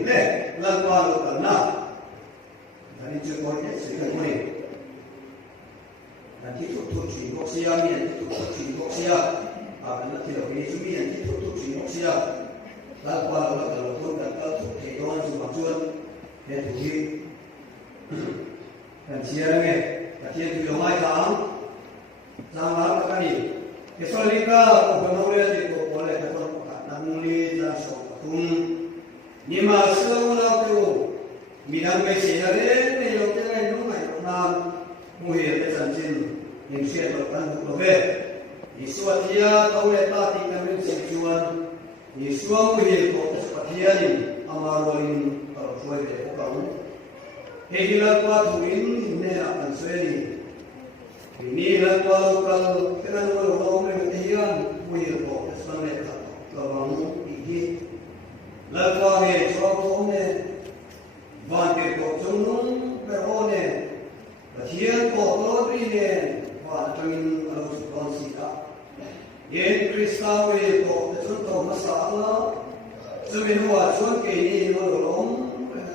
네, 랑바로 갔나? 아니 저 거기에 쓰는 거니. nanti tutup cuci siap ni, nanti tutup cuci siap. Akan nanti lagi cumi nanti tutup cuci siap. Lalu kalau pun kalau tutup kedoan cuma cuan, dia tujuh. Dan siang ni, nanti yang tujuh mai tahun, zaman apa ni? Kesolika, penoleh itu boleh ketemu namuli dan sokum. Ni masa mana tu? Minang mesej ada ni, yang kita ni rumah nam. Muhir tersanjung yang siap bertanggung jawab. Yesus dia tahu letak di kami sejuan. Yesus muhir kau seperti ini amaruin kalau cuai dia kau. Hegilah kuat tuin ini akan sueli. Ini lalu kalau kenal orang mengetahuan muhir kau seperti itu. Kalau ini lalu ni coba ni bantir kau cunung berone. Hian ko lobri ne wa tangin alu konsika yen kristawe ko chun to masala sumin wa chun ke ni no lom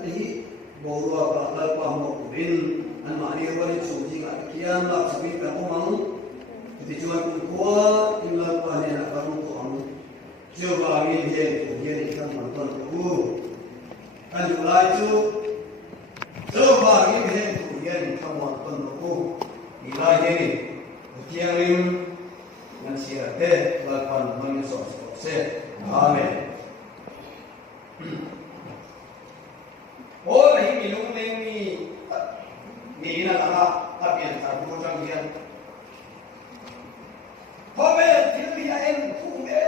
ni bolwa ba la pa mo bin an ma ni wa ni chu ji ga kian la chabi ka mo mang ti chuan ko in la pa ne na pa mo ko am jo ba mi he ko ye ni kan man ton ku an ju lai chu jo ba mi he yang kamu tentuku nilai ini, utiarim nasihatnya lakukan menyusul selesai. Amin. Oh, ini minum ini ina lah, tapi yang tak bukan dia. Homem, dia yang punya,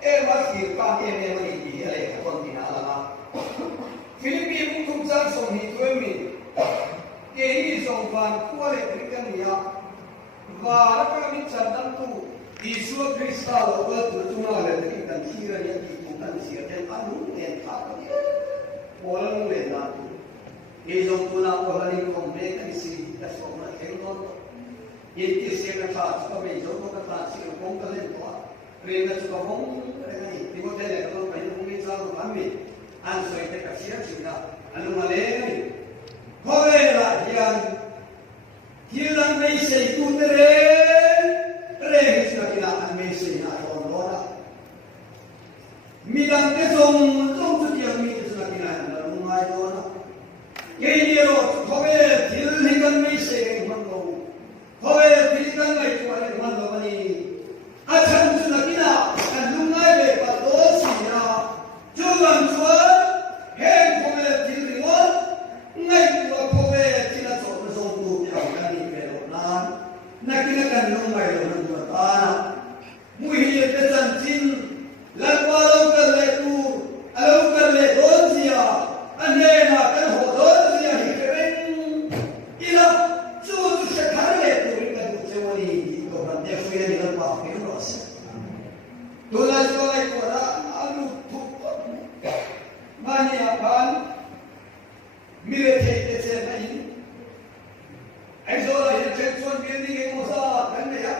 masih pakai memori dia leh, kontina lah. Filipin untuk jangan hidup ini. Ini sopan kuat berikannya. Walau kami cadang tu Yesus Kristus bertujuan dari dan kiranya kita siapkan anu yang tak ada. Orang lelah tu. Yesus pulang orang ini komplain isi dasar tengok. Ini siapa tak suka bejo, kita tak suka komplain tu. Rena suka komplain ini. Tengok dia kalau banyak mungkin selalu kami. Answer itu kasih sudah. Anu malay. Hovela hilang mesej kutere rehis na kailangan mesej na iyon midang kesong tu dia mesej na kailangan na mga iyon kaya hovela hilang mesej mando hovela hilang mesej mando mani asan na kailangan kan lungay le patos niya juan hen hovela hilang ngay nakinakan lumay ng mata muhiyat tersanjin lalu kalau alau kalau dosia ane makan hodon dia hikering ila suatu sekali itu kita cewani itu nanti saya dengan pakai rasa tulas oleh orang alu tuh mana akan militer tersenain Exola yang cekson bini yang musa kan ya,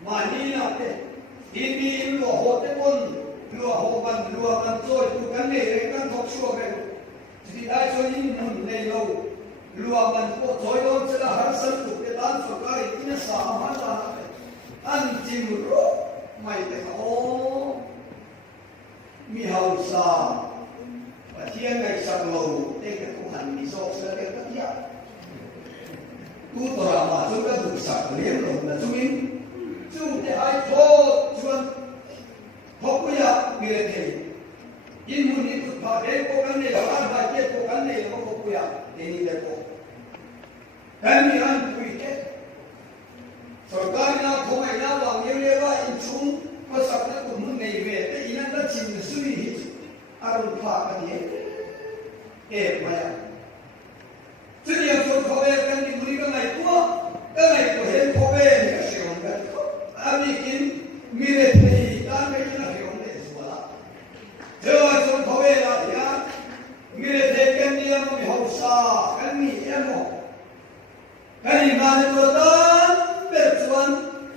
mani nate, ini luar hotel pun luar hoban luar kantor itu kan ni kan talk show kan, jadi dah so ini pun ni luar kantor toilet celah harus tu kita suka ini sama lah, anjing ro, mai teh mihau sa, bagian dari sablow, teh Tuhan misok sedang kerja. Tu orang masuk ke dosa kalian loh, nak cumin, cuma ai thot cuman hokuya militer, inmun itu pakai kokan ni, orang baca kokan ni, hokuya ini deko. Kami antuit, sekarang kau ina bang yang lewa incung, pasal tu mun ni bete, ina dah cina suri hit, arun pakai dia, maya. Jadi yang so kau kan diberikan itu, kan itu hen kau ni asyik kan. Amikin mirip ni, kan mereka nak yang ni semua. Jauh so kau lah ya, mirip kan dia mau hausa, kan ni emo. Kan iman itu dan berjuang,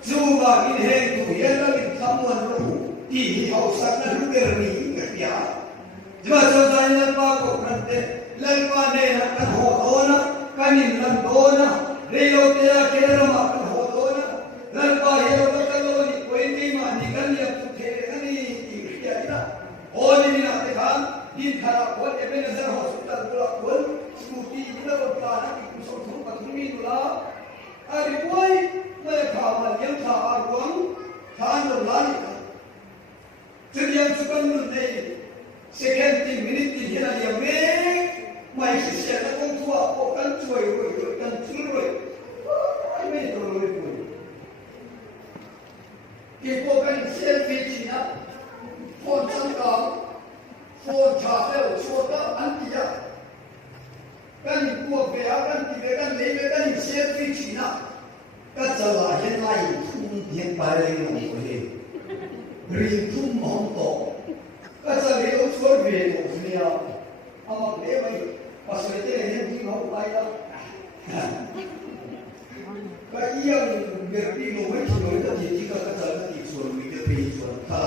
juga ini hen tu, yang lagi kamuan roh, di hausa kan luar ni kerja. Jemaah saudara lalwane na kan hodona kanin landona reyotea kerama kan hodona lalpa hero kaloni koini ma nikani aputhe ani ikhiya oni na tekhan din khara ko ebenezer hospital bula kol scooty ila bana ki kuso thum pathumi dula ari koi me khama yam tha arwang than lani Tiriyan sukan nei second minute hina ya me mai sisia na kong tua ko kan chuai ro kan churoi ai me to ro ko ki ko kan selfie china phone changka phone chafel chota antia kan ko be kan ti be kan nei be kan selfie china ka chala hen lai thum hen pa le no ko he rin thum hong to ka chala le chor be no nia ama le mai pasalite le hen ti ho pai da ka yang berpi no mai chor da ji ka chala ti chor mi ke pe chor ta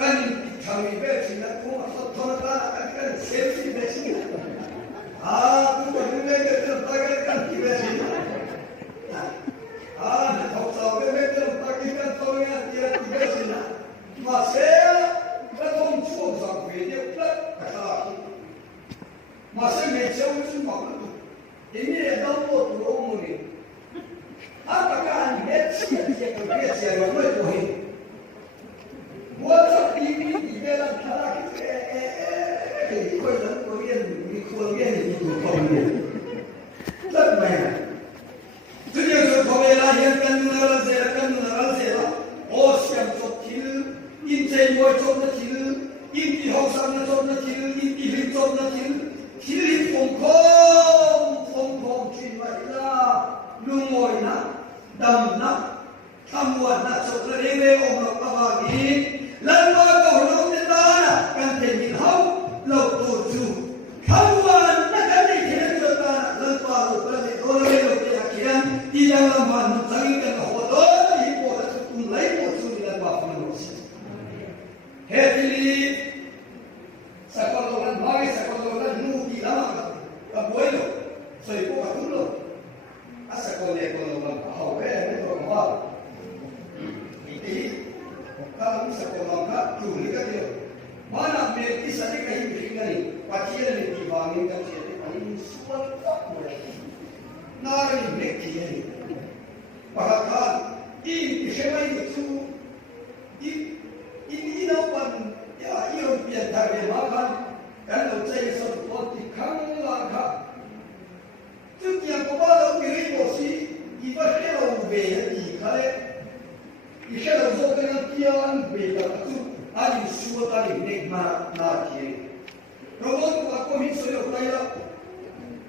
kan chami be china ko ma so thona ka kan selfie be china tu ko ne ke ta kan ti be china na thau chau be be ta kan to ya ti ti be china ma se ka thong chu sa be ne plat ka ta ma se me chau chu ma tu ini le dau po tu o mu ni apa kan ne chi ti ka be chi ro mo to he What's up, people? You better talk. Korean, you come here. Look, man. Today, so Korea, here can Nara, or Siam Chokil, in Tay Boy Chokil, in the house of the Chokil, in the hill of the hill from home, Chinaila, Lumoina, Damna, Tamuana, Chokrele, or Abagi. Lalpa ko hulog ni Tana, kantin hau, lau tuju. Kawan na kami kinento Tana, lalpa ko kami oleh lo kirakiran, tidak lama nutangin ka hodon, ipo at tutunlay mo suni lalpa punos. Hepili, sa kalungan bagay, sa kalungan nuti lamang kabuelo, so ipo katulo. Asa ko niya kalungan kahawe, ito ang mahal. Kalau bisa kolongkat, curi kan dia. Mana mereka sana kahi berikan pacian ni dibangin kan dia. Ini suatu tak boleh. Nari mereka ni. Bahkan ini semua itu ini nawan ya ia biar tak makan. Kalau saya seperti kamu langkah. Tu yang kau bawa beri bosi, ibaratnya ubah di kale. Ikhlas zokan kian beda tu ali suatu nek na kiri. Robot aku misalnya kaya,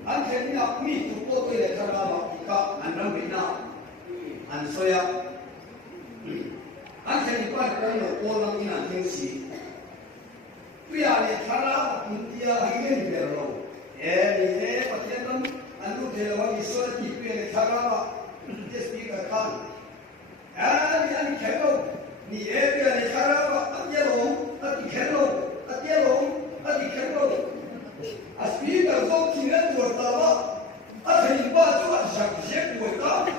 anjir ni aku ni tu foto le cara kita andam bina, ansoya. Anjir ni pada kaya orang ni anjing si. Pria le cara India ini berlalu. Ini pasien andu jelawan isola tipe le cara dia speaker kan. Ani kelo ni ebe ani karaba ati kelo aspira zo kinet wortaba ati ba tu ashak shek worta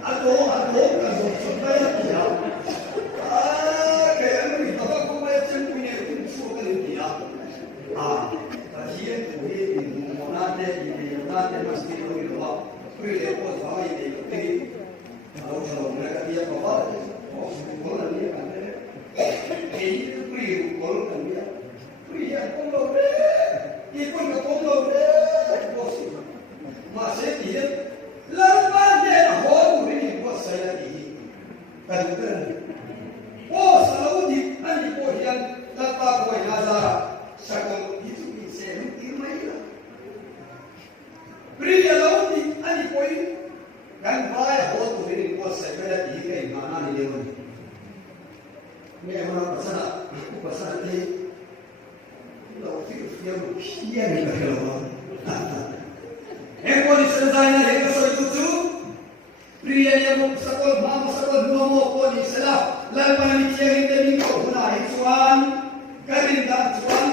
ado ka zo sabaya ya kaya ni baba ko mai chen punya tu su ka ni ya tadi tu ni monate mesti ni ba prile ko vai ni kalau mereka dia bawa, kalau dia kan, ini pria kalau kan dia, pria kalau dia pun kalau bos, masih dia, lama dia holu ini bos saya ini, kan? Oh selalu di ane kohian lepas koi nazar, sakol itu saya irmai lah. Pria lalu di ane koi kan baik hot ini buat saya pada diri mana ni dia ni. Ni orang pasal ni, lalu dia dia ni kalau. Ekor selesai na ekor itu pria yang sakol mama sakol dua mo ko ni sala lalu ni dia ini ni ko na ituan kadin dan tuan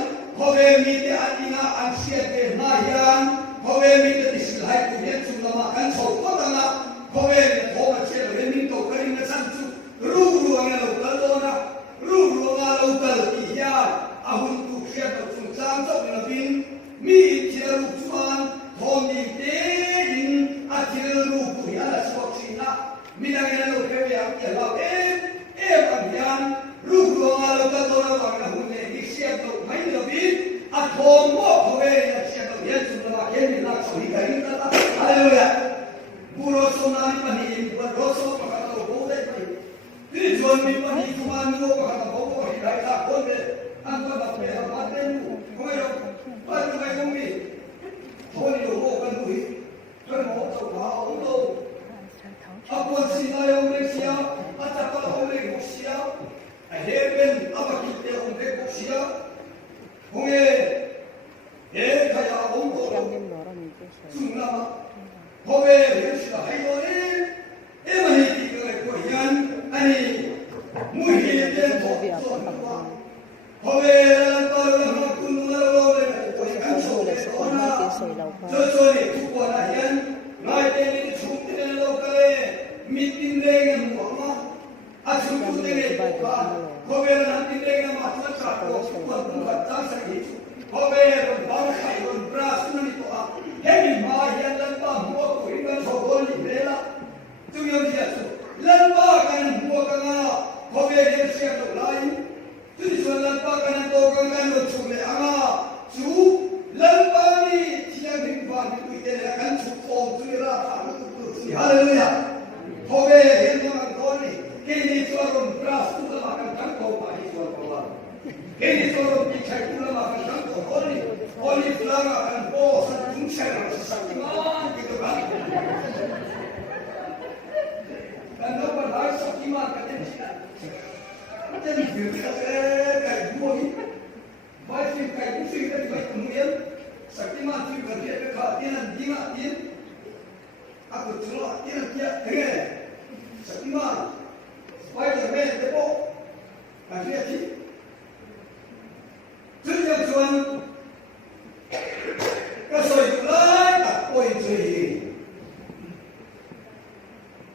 Kowe mi te atina an sia te na hian kowe mi te disil hai ku hian chu lama kan chho ko danga kowe mi thoma che le min to karin na chan chu ru anga lo kal do na ru anga lo kal ti hian ahun tu khia to chung chang chok na bin mi che ru chuan thom ni te in a che ru ku hian a chok chi na mi na nge lo ke ya ke la an hian ru anga lo kal do na wa na hun ne di sia to mai lo bin a thom mo kowe ya sia to hian chu lama ke mi na so hi ka ri ta hallelujah Puro sonali pani roso pakata bode pani ni jon mi pani tuman mo pakata bobo hidai ta konde angka da pe aten ko ro pa tu mai kong mi thoni ro mo kan hui kan mo to ba o to apon si na yo me sia ata pa o me ko sia a heben abakite o me ko sia hong e kaya o ko sunna Kowe yusha haydone emani tikare ko yan ani muhi den to kowe la kunna lo le ko kan so le ona jo so ni tu ko na yan ngai te ni chu te lo kale mitin le ngam ko ma a chu tu te le ko kowe la tin le ngam ma ta ka ko ko ka ta sa ki kowe ba khai ko bras ni to a hemi ma yan lan ba mo tu yo dia tu lan ba kan mo ka nga ko be ye sia to lai tu ni so lan ba kan to ka kan no chu le anga chu lan ba ni tia ni ba ni ku te la kan chu ko tu ra ta no tu si hallelujah ko be ye no man ko ni ke ni so ro bras tu la kan kan ko pa ni so ko la ke ni so ro pi chai tu la kan kan ko ni flaga kan bo sa tu chai ra sa ki ma ki to ba Anda berlai sakima kata dia. Jadi kita kayak buah, baik kayak busi kita baik kemudian sakima tu kerja kehadiran dia. Aku cuma dia dengar sakima baik terbaik depo. Nanti aja. Jadi tuan kasih tulai tak poin sih.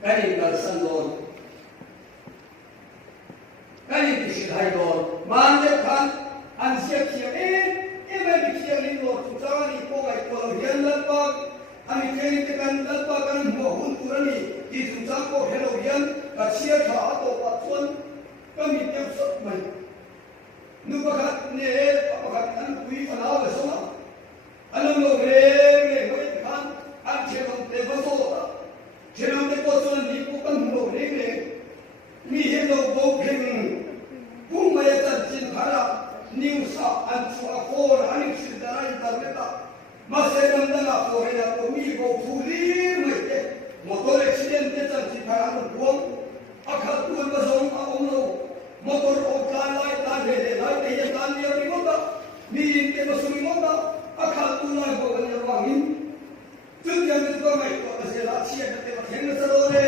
Kani balsan don, kani dishilai don, mande kan ansiak siang eme disiang ni don, tujangan ni pokai kalau hian lalpak, ani kini tekan lalpak kan mohon turani di tujang ko hello hian, kasiak ha atau patuan kami tiap sok mai. Nubakat ne pakat kan kui fanau besoma, anong lo re kan anjemam tebaso. Jenam de kosan di pukan mo negre mi helo boking pung maya tajin hara niusa ansu akor anik sidai tarmeta masedam dana korena ko mi go puli mete motor accident te tajin hara no buang akhat tu bazong aomno motor o kalai ta de lai te ya tan ni ri mota mi te basumi mota akhat tu lai go gan wangin tun yang tu mai ko se la chia te heng sa do le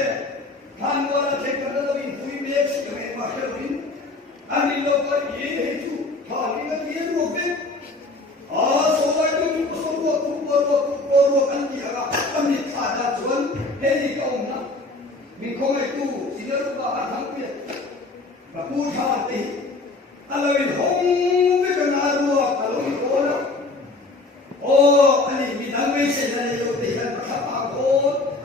han wala te ka do bin fui me si me ma he bin ani lo ko ye he tu ha ni ga ye ro be a so lai tu so ro an ti aga an ni tha da chuan he ni ka na min ko mai tu si ro ba ha thang pe ba pu tha te ala bin hong be ka na ro ka lo ko na oh ani mi dang me se na yo te han ka pa ko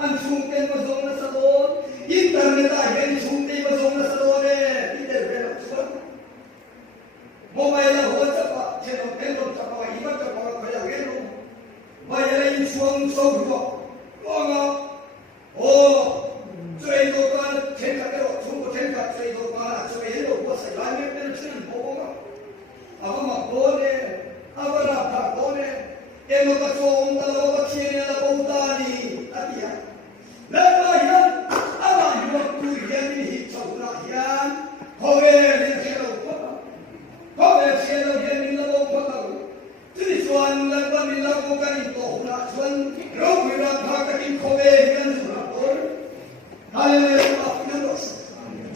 an chung ten ma zong na sa don internet a hen chung te ma zong na sa don e ti de re lo chuan mobile ho cha pa che no ten lo cha pa i ba cha pa ko ya ge no ba ya le chuang so ru ko nga oh zui do ka chen ka de lo chung ko chen ka zui do ka zui he lo ko sa ya me ten chen bo ma aba ma ko ne aba ra pa ko ne eno ka chong ka lo ka chen la bo ta ni atia la ba yan aba yo tu yan ni hi chau na yan ko ve ni che lo ko ve che lo yan ni la bo ko ta tu ni chuan la ba ni la ko ka ni to na chuan ro wi la pha ka kin ko ve yan su na ko hallelujah no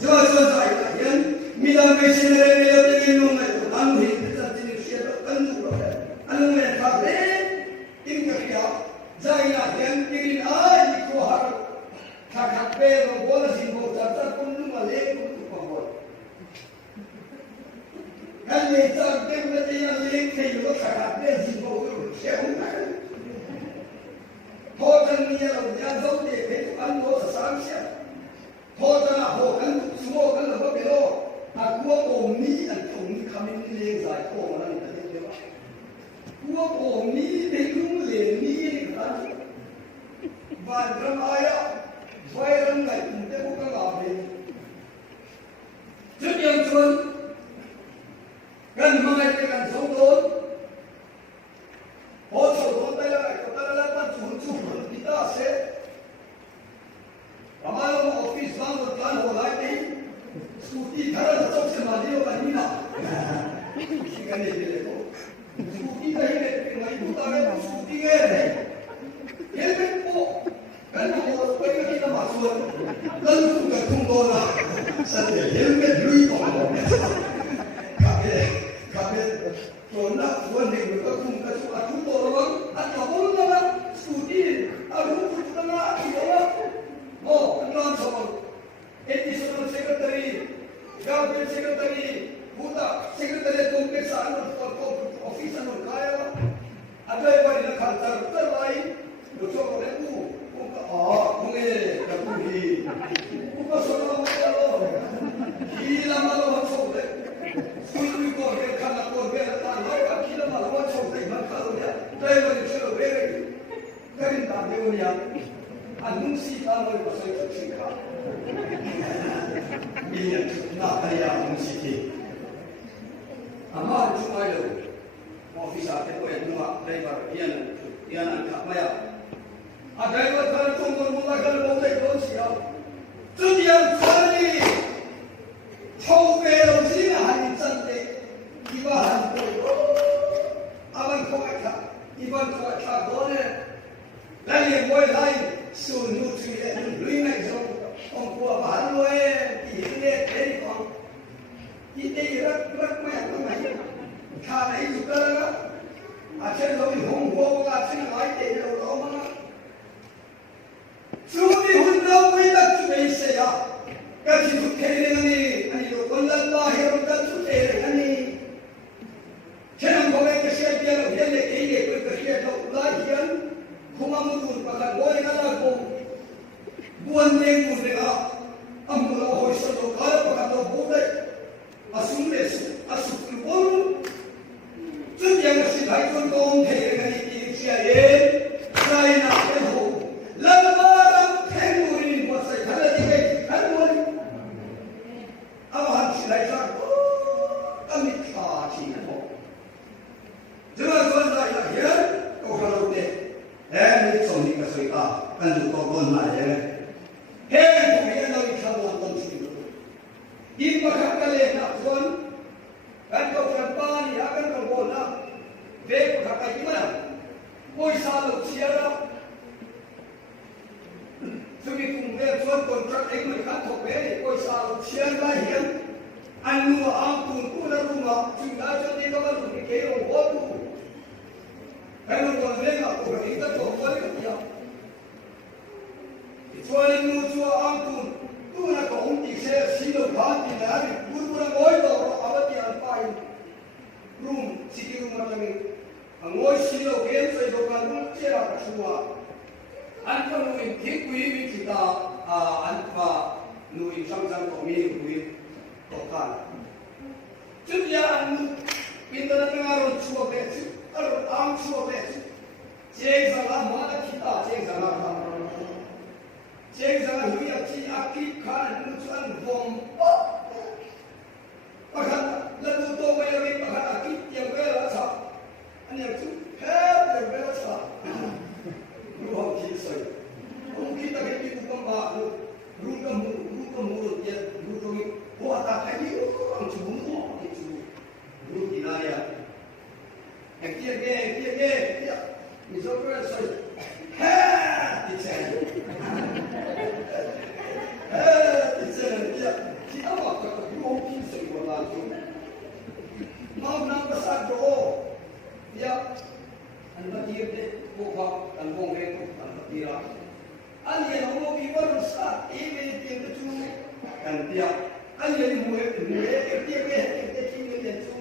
jo jo sai ta yan mi la me che le le te ni no mai to an hi ta ti ni che lo kan nu ro ye ta ke me te ya le ke yo ka de ji bo ke hu na ho tan ni ya lo ya zo de ke an lo sa sam sia ho tan la ho kan su mo kan lo be lo a ku o ni an tu ni ka min ni le zai ko na ni ta de ba ku o ni de lu le ni ni ka ba ram aya vai ram lai te ko ka ba be trước dân xuân gần mai cái gần sống tốt hỗ trợ tốt đây là cái của ta là bắt chủ chủ thì ta sẽ và mai ông office mang một plan hồ lại đi scooty thara là trong xe mà đi vào cái nào chỉ cần để để thôi scooty đây này cái máy chúng ta cái scooty nghe này helmet bộ cái nào cái cái nó mặc luôn lần cũng cái không tốt là sao để helmet lui còn kabe tona wonde ko kum ka su atu to ro at ka bolu na studi aru putu na iwa o na so additional secretary government secretary buta secretary complex anu office anu kaya adai bari na khantar tarwai lo so ko ku ka kunge ka ku hi ku ka so na mo hi la ma lo so de Sui ko ke kana ko ke ta lo ka kila ma lo so de ma ka lo ya dai ma ni so re re karin ta de o ya anunsi ta lo ko so chi ka million na ta ya anunsi ki amma ju ma lo office ate ko ya nuwa driver yan an ka ma ya a driver ka to mo mo la ka lo de ko si ya tu ya fali Thâu về đồng chí là hành dân đấy, đi vào hành hội, anh không ai cả, đi vào không ai cả đó này, lại liền quay lại, sườn nút thì lại lưỡi này rồi, ông của bạn rồi, thì cái đấy còn, thì đây rất mẹ cái này, thà này chụp ra đó, à trên đó thì hùng vô là trên nói để đâu đó mà, chú đi hôn đâu mới là chú ấy sẽ à. Kasi sukere ani lo kollan bahir ka sukere ani kenang boge kesya dia lo hele keye ko kesya lo lahian kuma mutur pakan boy kala ko buan ne mu de ga amula ho so lo kala pakan lo boge asumle asukul bol tu yang si dai kon kom the ani ki sia ye sai na ke ho lamaram themurin mo sai thala dike thalmori Awan silai sang, kami kaji namo. Jangan tuan saya ya, kau kalau deh, ni soni kasih ka, kan tu kau pun mana ya. Hei, kau yang lagi kamu antam sini. Ini macam kali nak tuan, kan kau kerana ni akan kau bola, dek kau kata gimana? Kau sahaja siapa? Sumi kumpulan tuan kontrak ekor kan kau beri, kau sahaja siapa yang anu ampun pula rumah sudah jadi kawan tu kero waktu. Kalau kau dengar kau kita kau boleh dia. Tuan anu tuan ampun tu nak kau unti saya silo bhati nari pura boy tu awak yang paling room sikit rumah kami. Angoi silo game saya dokan room cerah semua. Anpa nuin tikui kita anpa nuin sang-sang kami nuin tokan. Jadi anu kita dengar suara besi, kalau am suara besi, cek salah mana kita cek salah mana, cek salah dia cik akib kan nujuan bomba. Pakat lalu tu bayar pakat akib yang berasa, ane tu yang berasa. Ruang kisah, orang kita kita bukan bahu, ruang mulut dia, ruang buat apa ni? Orang cuma itu, ruang dinaya. Dia, misalnya saya, dia, siapa kata ruang kisah berlangsung? Mau nak besar doa, dia, anda dia bukan tanggung regu tanpa kira. Alien mau biar besar, ini dia betul kan dia. Alien mau dia tu,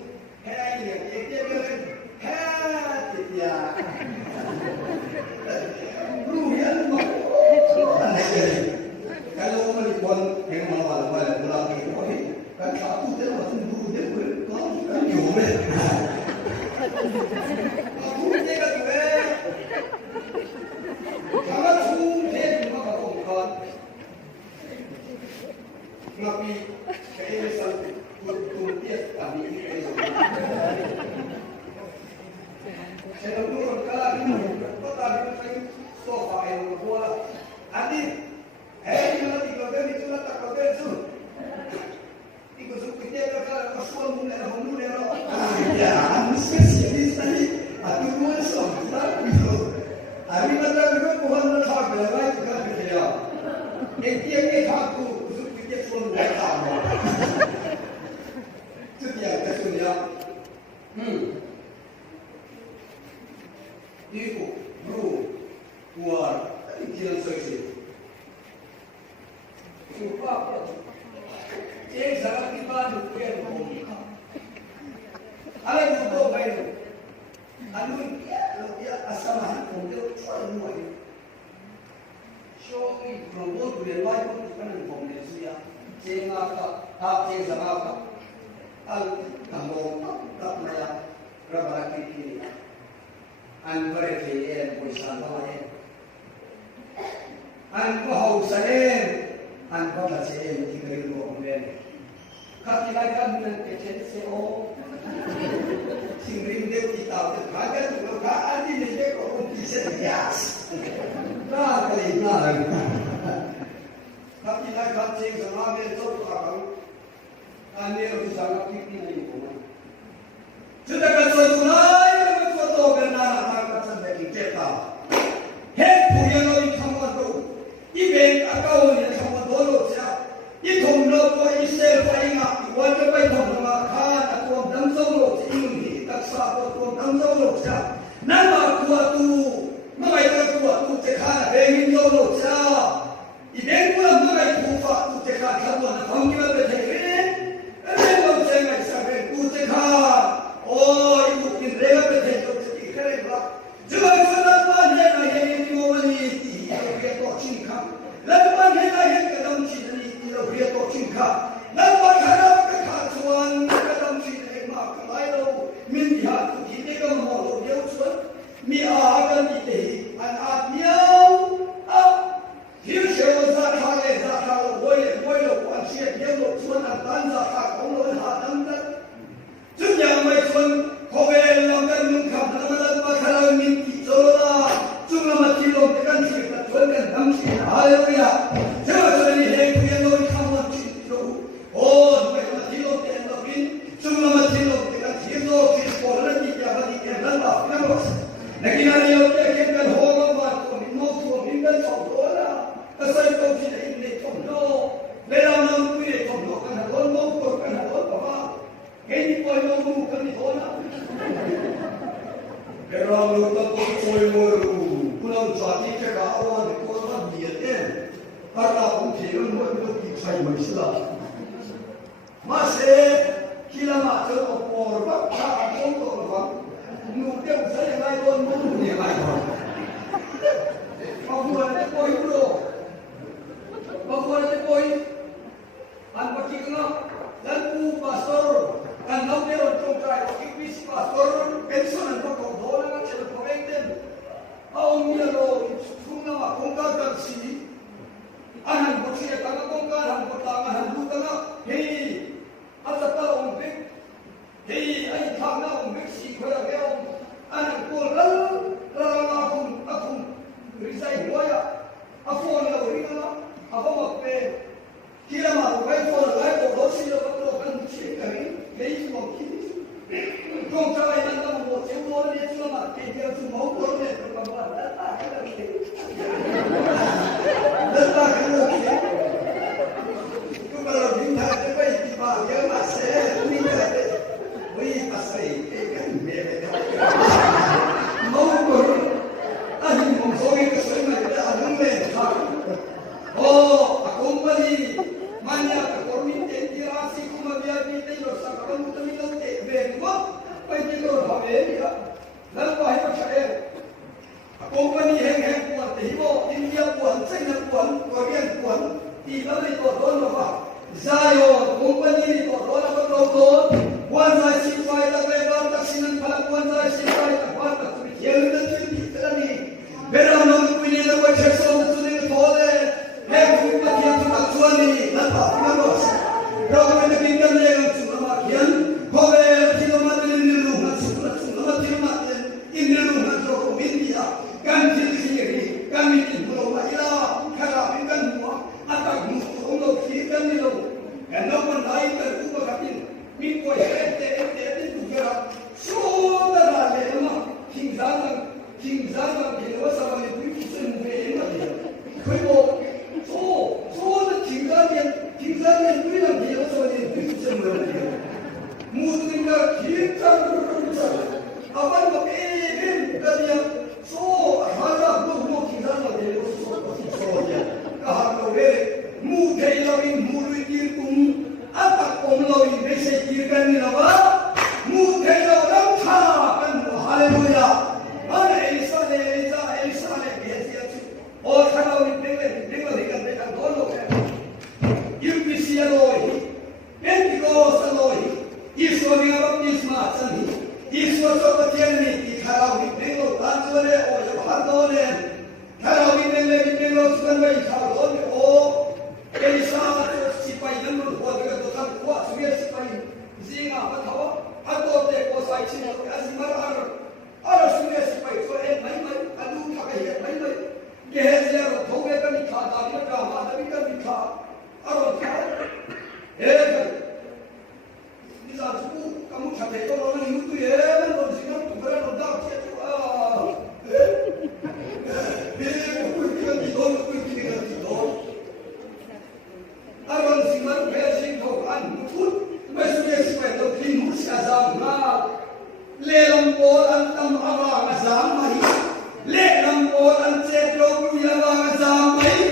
풍대가 왜 강한 풍대 가고 간 ngapi kaya sa tumpiyat kami kayo sa nagulong ka patabi kayo sofa kayo wala ati eh yung ito ganito na takabeso ikaw sa kitera ka kasuan mo na humuli na ya ang specialist ni at mo sa ito ari na lang ko buhan na sa galay ka kaya etiye haku Sudah tahu. Sedia. Ibu, bro, keluar. Ini kian seksi. Apa? Cek sangat tiba dukian komika. Ada juga bayu. Anu ya asal komika cuaca muai. Shoki promote berlai pun bukan komika. Jengaka, jeng zamaka, al kamu tak maya berapa kini, an berkelian puisan bawain, an kohausain, an kohausain tinggal di rumah. Katilakan dengan kecil seo, singring dek kita terkaget kalau adi ni dek orang kisah bias, tak kelihatan. Tapi nak kancing sama besok orang, ane harus sangat kiki ni pun. Sudah kan sudah foto benar nak sampai kita. Hei punya lagi kamu tu, iben akau ni kamu dulu siapa? Ikom logo isel painga, wajib pakai thoma khan aku damsong lo ini tak sah aku damsong lo siapa? Nama aku mengai aku cekhan behin lo siapa? Iben pula mengai kufa tu cekhan kamu nak panggil betul ini? Kalau saya nak sampai tu cekhan, oh ibu kira betul tu cekhan berapa? Jika sudah pandai nak yang ini orang ini, dia tu cingkang. Lalu pandai nak yang kadang cini, dia tu cingkang. Lalu kadang kekacauan, kadang cini mak kelayu, minyak tu kita kan malu dia usual, miagan kita, anak dia, dia siapa zakar, boleh, kuancian dia usual, antan zakar, kalau hadam tak, jangan macam kau belakang mungkap, nama kalau minti zola, cuma mati lo tekan cerita, tuan damsi, haleluya. Jangan seni hei punya lo kamu cinta, oh mati lo tekan lopin, cuma mati lo tekan cerita, cerita orang ni dia bagi dia lama, kenapa? Lagi nanti lo tekan kan hoga waktu, minum tu, minum soda, asal kau tidak ini tomdo, belam nam punya tomdo, kan ada lo kan ada apa? Ini pun lo bukan di sana. Kalau lu tak boleh muru, pulang jadi kekawan korban dia kan, karena mungkin lu bisa Islam. Masih kila macam korban, tak korban, nu dia usah yang lain muru yang lain. Aku ada koi bro, aku ada koi, an pergi kena, dan ku pastor. Kan nak dia untuk try, ikut pastor, pension untuk kau nak cakap pemimpin. Awak ni lo, semua kongkar dan sini. Anak bersih tangan kongkar, anak bertangan tangan. Hei, apa kalau umpik? Hei, ayat tangan umpik si kaya kaya. Anak kolal, lalang aku risai boya. Aku ni orang ni, aku makpe. Kira mahu kau follow, kau dosi lo betul kan cik kami. Hei, semua kini. Kau cakap yang tak mahu, semua orang cuma mati dia semua orang ni berkawan. Letak kerja. Kau kalau bintang cepat tiba, dia masih bintang. Wih pasai, kan mereka. Mau kau, asyik mengsogi kesulitan kita adun mereka. Oh, aku beli. Manya kekormin tentirasi kumabiar kita yo sakaran mutami laute bengwa penjelo habe ya lalu hai pakai company heng kuat hibo India kuat China kuat Korea kuat tiba itu don apa Zayo company itu don apa don wan sai si fai da lebar taksinan pala kuanza sila kuanza kujieleza chini tani bera no kuini na kwa cheso tuni pole he kupatia tunachuani na pamoja roho ni kinga ni tuna kian hobe kilo madini ni ruha tuna tuna ini ruha roho mindia kan sini kan ini roho ila kara kan mua atak mundo kita ni lo endo pun naik ke ubah katin miko ete juga saudara lema kingzana kilo sama ni kuisen mungkin dia kau so the kingzana kuina kilo sama ni kuisen mungkin dia mungkin kita berusaha apa nak dia so ada belum kingzana dia so dia kalau dia mungkin lagi mulu dirkum apa lagi besar dirkan ni apa mungkin lagi kan haleluya mana Elisa biasa tu और खड़ा निकले निकल देखा दोनों है यूपीसी लोही पेंटिकोस लोही ईश्वर ने बपतिस्मा सही ईश्वर को बचने की खड़ा हुई निकलो तांजोले और जब हाथोले खड़ा हुई निकलो सुन में खड़ा होने ओ एलिसा सिपाही नंबर हुआ देखा तो सब हुआ सुबह सिपाही जिंगा बताओ अतोते को साइची ने अजीमर और सुबह सिपाही तो एक नहीं अदू खाके नहीं केहजिया को थोगे का निखा दादी का माधवी का निखा और क्या एक निजाम सुकू kamu खाते तो लोग नहीं मुझे ये लोग जिन्हों तुम्हारे लोग दाव किया तो कोई किसी दो और सिमर पैसे तो कान मुकुट मैं सुबह सुबह तो किन मुझसे आज़ाद ना ले लंबो अंतम आवाज़ आज़ाद नहीं ले लंबो अंचे लोग यावाज़ आज़ाद नहीं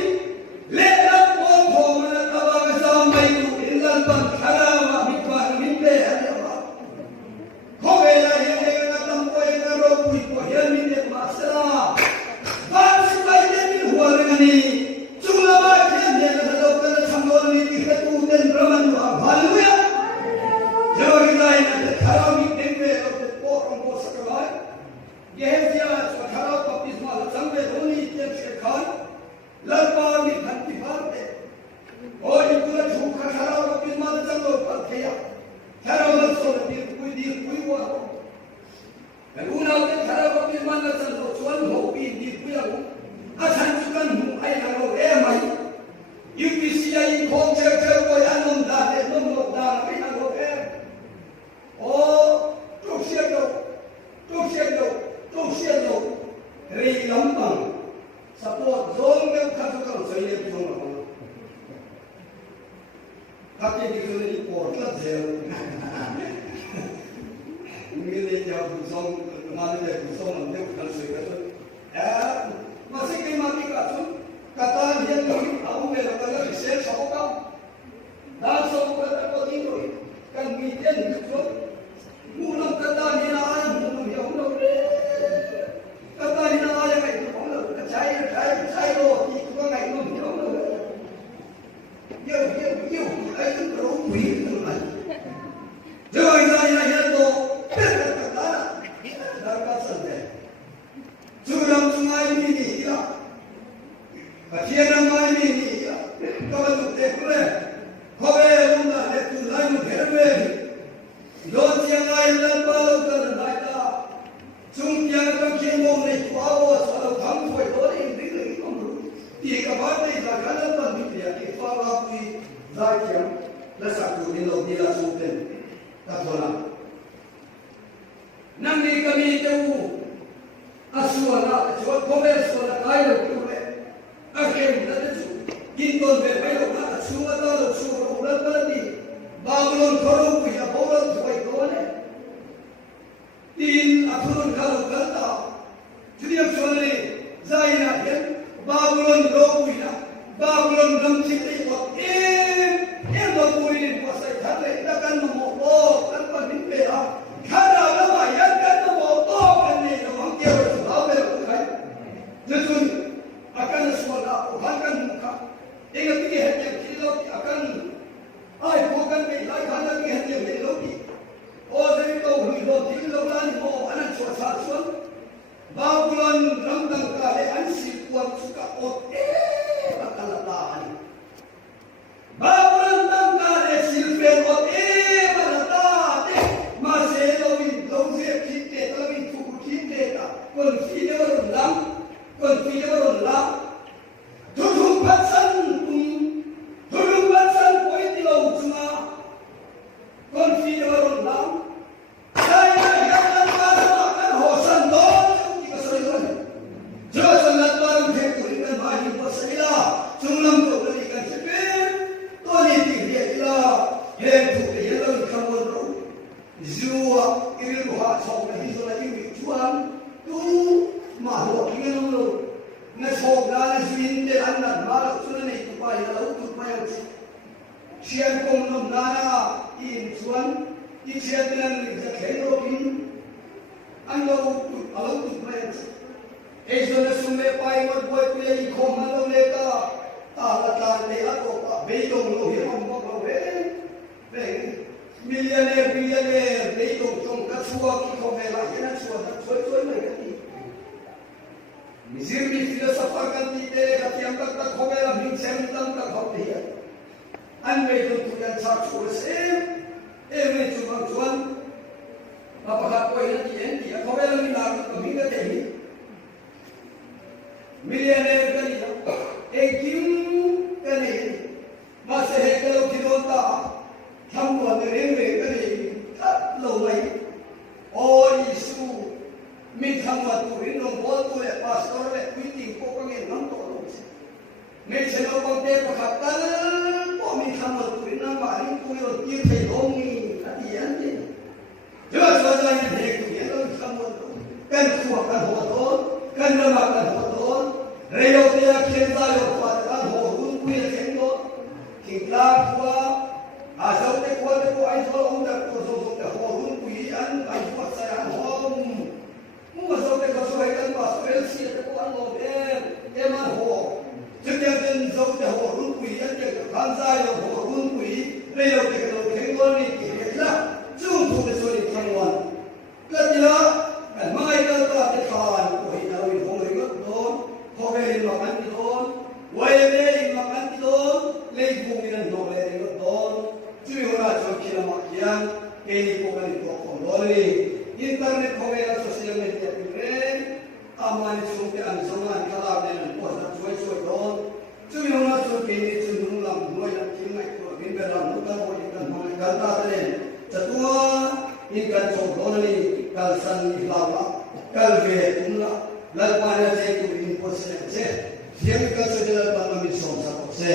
ले लंबो भोमन आवाज़ आज़ाद नहीं तो इंसान बन खड़ा हुआ मिटवार मिटे है यावाज़ खोगे ना ये देखना तंबो ये करो कोई को ये मिटे मासरा बात सुबह ये भी हुआ नहीं चुगला बात ये नहीं लोग कर संगोल नहीं दिखे तू दिन ब्रह्मन हुआ हालेलुया जब इधर इन्हें खड़ा मिटे में लोग को सकता है यह जिया खड़ा बपतिस्मा संगे रोनी के खान लड़पार में घंटी फाड़ते और ये पूरा झूठा खड़ा बपतिस्मा संगे पर किया खड़ा बच्चों ने कोई हुआ मैं उन्हें उसे खड़ा बपतिस्मा संगे चुन हो भी कोई हो अचान चुकन हूँ आई ना लो ए माई यूपीसीआई खोज चेक को यार नों दाने नों लोग दान भी ना लो ए ओ तो शेलो रे लंबang support zone में खासकर सही जोन होना काके दिखने की पोर्ट ला जेल मिले जब जोन माने जब जोन हमने उठा से कर masih के माटी का तुम कता ये लोग अब मेरे को लग से सबका दाल सबका तो दिन कोई kan मीडिया निकलो मुलम कता ni ना आया मुलम ये हम लोग kata ni nak ayah itu, orang cai lo, ikut orang itu, orang yo, ayah berumur itu lah. Jangan ayah itu, kata, dah kasar deh. Suram sungai ini ya, kajian sungai ini ya, kalau tu tekule, kau unda itu lain kerbe, don yang lain lalu kan naika. Sungkian kaki mau naik bawah, kalau kamu boleh boleh ini kamu. Tiga hari dah kalau bagi dia, kita lagi zakian, lesak tu ni lo dia sultan, tak boleh. Nanti kami itu asuhan, cuba komen asuhan kaya tu le, akhir nanti tu, kita berbaik orang asuhan tu, asuhan orang tadi, bangun korang punya orang tu baik orang. तीन अफरों का लोकलता जुड़िया चलने जाइना है बाबुलोन लोकुइना बाबुलोन गमचिते को लोकुई ने पोसे खाते तकन मोको तक निपे आ खाना लगा यार कर मोको करने तो हम के भाव में उठाए जसुन अकन सोला उठाकर मुखा एक भी है कि किलो अकन आए भोगन में लाई खाना की है कि लोगी और जब तो हुई लो तीन लोग लाने को suka makalatan. Bawalan ng kare silver malatate. Maselo windows kite talabi tuku kite ka. Confident lang. Tulung patsan po iti lautuma. Confident lang. Saya yang masakan hosan doon di kasaliwan. Diyos ang natwarang hekulikan bahing po sa ila. Sunglang ko balikan sa pin. Tonitig dia ila. Yentu yalang kamodro. Zua ilmuha sa kahiso na imichuan. Tu mahwa kingan lo. Na sobra na suwinde anad malak sunan na itupa ilautut mayaw. Siyan kong nunana iimchuan. Di siya bilang sa kairokin ang alautut mayaw. Eso na sumepay magbuhay ko yung ikoman ng leka. Talatan nila ko pa. Beitong lohirang magawe. Millionaire. Beitong kong kasuwag ikomela. Yan ang suwag. Soy na gati. Misirmi filosofakan tite. Katiyang kagkomela. Minsan lang kagkapiyan. Ang beitong tuyan sa suwasim. May sumang-suwan. Mapakapoy na tiyan. Diya komela minakot kami katili. Millionaire kanina, kim kanina, masih kalau kita kamu ada remeh kanina, tak lomai, isu, minta maturin nombor tu le pastor le meeting kau panggil nonton, mencela panggil pakatan, kau minta maturin nama ini kau yang kita longi, hatian je, jelas wajahnya dia tu yang kamu kan kuakan hotor, kan lemakan hotor. Rayo tiya kenta yo patan ho hun kuya kendo kikla kuwa asaw te kuwa te ko ay so on ta ko so te ho hun kuya an ay kuwa sa ho mo asaw te ko so ay kan pa so si te ko an lo man ho jigya den so te ho hun kuya te kan sa yo ho hun kuya rayo te ko kendo ni kikla chung tu te so ni tangwan kadila kan mai ka ta te khan ko hinawi ho ngai don Hovelin makan di doon, wayelin makan di doon, leibong ilang doble di doon, tuyo na sa kinamakyan, kaya po ka nito akong doli. Internet hovela sosial media pinren, aman sumpi ang sungan kalabin ng po sa suway-suway doon, tuyo na sa kinit sundong lang buhay ng kimay ko, bimberang mutan ko ikan mga kantatin. Sa tuwa, ikan sobrang ni kalsan ni Lava, kalve kumla, lalpana sa ito imposible. Siya ka sa dalam pangamisyon sa pagse.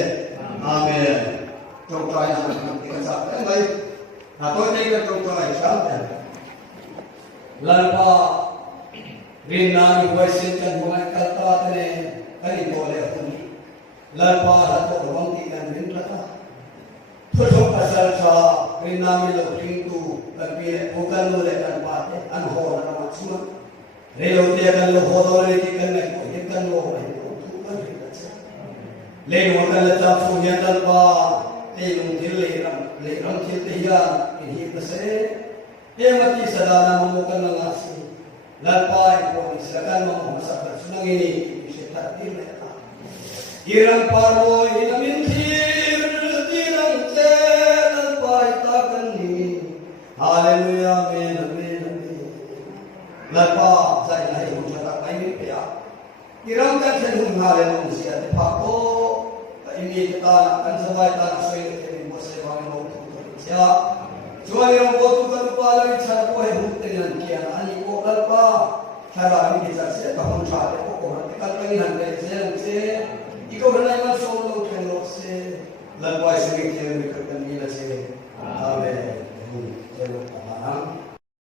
Amen. Trong try natin ang sa atin. Ato tayo trong try sa atin. Lalpa rin namin question kan mga kaltatan kanipole ako ni. Lalpa ato rawang tinan rin lata. Pusok asal sa rin namin lauting to lagpili bukan ulit ang pate. Ano ho na naman sumat. Rayo tiya kan lo hodol ni kan nai ko kan lo ai ko tu kan ri ta le no kan la ta fu ya dal ba te lung thil le ram thil te ya hi ta se e mati sadana mo kan la si lal pa ai ko sa kan mo sa ka sunang ini si ta ti le ta irang paro inamin thir dirang te lal pa ta kan ni hallelujah amen Lapa saya lahir mencatat ini ya. Kirangkan saya mengalir manusia. Papo ini kita akan sampai tanah suai ini masih bangun waktu Indonesia. Cuma yang waktu terlupa lagi cara kau yang dengan kian ani kau lapa cara ini kita saya tahun cara kau orang kita pengen dari saya ikut dengan solo terus lapa segi kian berkat ini lah saya. Amen.